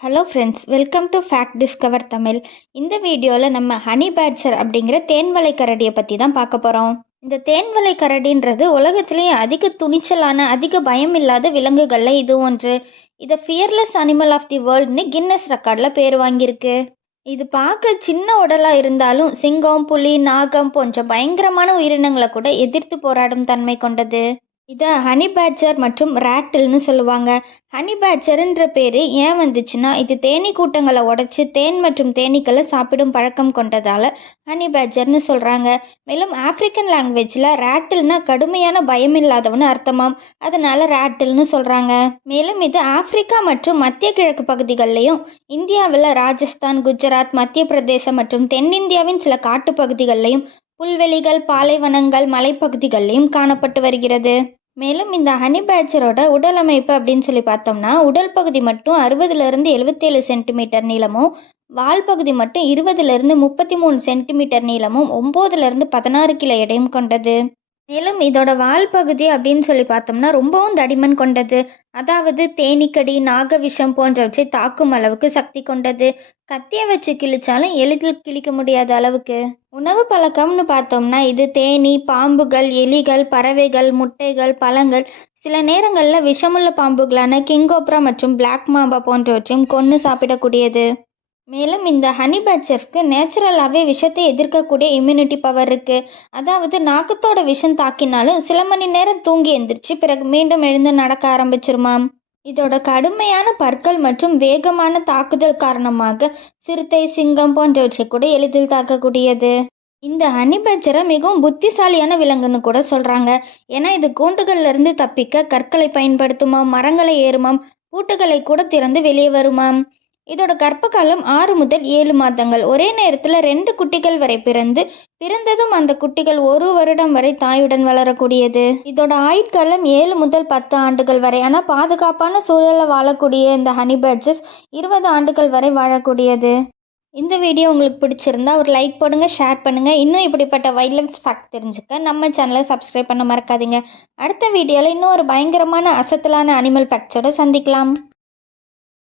Hello friends, welcome to fact discover Tamil. இந்த வீடியோவில் நம்ம ஹனி பேட்ஜர் அப்படிங்கிற தேன்வளை கரடியை பற்றி தான் பார்க்க போகிறோம். இந்த தேன்வளை கரடின்றது உலகத்திலேயே அதிக துணிச்சலான, அதிக பயம் இல்லாத விலங்குகளில் இது ஒன்று. இதை ஃபியர்லெஸ் அனிமல் ஆஃப் தி வேர்ல்டுன்னு கின்னஸ் ரெக்கார்டில் பேர் வாங்கியிருக்கு. இது பார்க்க சின்ன உடலாக இருந்தாலும் சிங்கம், புலி, நாகம் போன்ற பயங்கரமான உயிரினங்களை கூட எதிர்த்து போராடும் தன்மை கொண்டது. இதை ஹனி பேட்ஜர் மற்றும் ரேட்டில்னு சொல்லுவாங்க. ஹனி பேட்ஜர்ன்ற பேர் ஏன் வந்துச்சுன்னா, இது தேனீ கூட்டங்களை உடைச்சி தேன் மற்றும் தேனீக்களை சாப்பிடும் பழக்கம் கொண்டதால் ஹனி பேட்ஜர்னு சொல்கிறாங்க. மேலும் ஆப்பிரிக்கன் லாங்குவேஜில் ரேட்டில்னா கடுமையான பயம் இல்லாதவனு அர்த்தமாம், அதனால் ரேட்டில்னு சொல்கிறாங்க. மேலும் இது ஆப்பிரிக்கா மற்றும் மத்திய கிழக்கு பகுதிகளிலையும், இந்தியாவில் ராஜஸ்தான், குஜராத், மத்திய பிரதேசம் மற்றும் தென்னிந்தியாவின் சில காட்டுப்பகுதிகளிலையும், புல்வெளிகள், பாலைவனங்கள், மலைப்பகுதிகளிலையும் காணப்பட்டு வருகிறது. மேலும் இந்த ஹனி பேட்ஜரோட உடல் அமைப்பு அப்படின்னு சொல்லி பார்த்தோம்னா, உடல் பகுதி மட்டும் 60லிருந்து 77 சென்டிமீட்டர் நீளமும், வால் பகுதி மட்டும் 20லிருந்து 33 சென்டிமீட்டர் நீளமும், 9லிருந்து 16 கிலோ எடையும் கொண்டது. மேலும் இதோட வால் பகுதி அப்படின்னு சொல்லி பார்த்தோம்னா ரொம்பவும் தடிமன் கொண்டது. அதாவது தேனீக்கடி, நாகவிஷம் போன்றவற்றை தாக்கும் அளவுக்கு சக்தி கொண்டது. கத்தியை வச்சு கிழிச்சாலும் எளிதில் கிழிக்க முடியாத அளவுக்கு. உணவு பழக்கம்னு பார்த்தோம்னா இது தேனீ, பாம்புகள், எலிகள், பறவைகள், முட்டைகள், பழங்கள், சில நேரங்களில் விஷமுள்ள பாம்புகளான கிங்கோப்ரா மற்றும் பிளாக் மாம்பா போன்றவற்றையும் கொன்று சாப்பிடக்கூடியது. மேலும் இந்த ஹனி பேட்ஜர்ஸ்க்கு நேச்சுரலாகவே விஷத்தை எதிர்க்கக்கூடிய இம்யூனிட்டி பவர் இருக்குது. அதாவது நாக்கத்தோட விஷம் தாக்கினாலும் சில மணி நேரம் தூங்கி எந்திரிச்சு பிறகு மீண்டும் எழுந்து நடக்க ஆரம்பிச்சிருமாம். இதோட கடுமையான பற்கள் மற்றும் வேகமான தாக்குதல் காரணமாக சிறுத்தை, சிங்கம் போன்றவற்றை கூட எளிதில் தாக்கக்கூடியது. இந்த ஹனி பேட்ஜரை மிகவும் புத்திசாலியான விலங்குன்னு கூட சொல்கிறாங்க. ஏன்னா இது கூண்டுகள்லேருந்து தப்பிக்க கற்களை பயன்படுத்துமாம், மரங்களை ஏறுமாம், பூட்டுகளை கூட திறந்து வெளியே வருமாம். இதோட கர்ப்ப காலம் 6 முதல் 7 மாதங்கள். ஒரே நேரத்தில் 2 குட்டிகள் வரை பிறந்ததும் அந்த குட்டிகள் 1 வருடம் வரை தாயுடன் வளரக்கூடியது. இதோட ஆயுட்காலம் 7 முதல் 10 ஆண்டுகள் வரை. ஆனால் பாதுகாப்பான சூழலில் வாழக்கூடிய இந்த ஹனி பேட்ஜஸ் 20 ஆண்டுகள் வரை வாழக்கூடியது. இந்த வீடியோ உங்களுக்கு பிடிச்சிருந்தா ஒரு லைக் போடுங்க, ஷேர் பண்ணுங்கள். இன்னும் இப்படிப்பட்ட வைல்ட் லைஃப் ஃபேக்ட் தெரிஞ்சுக்க நம்ம சேனலை சப்ஸ்கிரைப் பண்ண மறக்காதீங்க. அடுத்த வீடியோவில் இன்னும் ஒரு பயங்கரமான அசத்தலான அனிமல் ஃபேக்ட்ஸோடு சந்திக்கலாம்.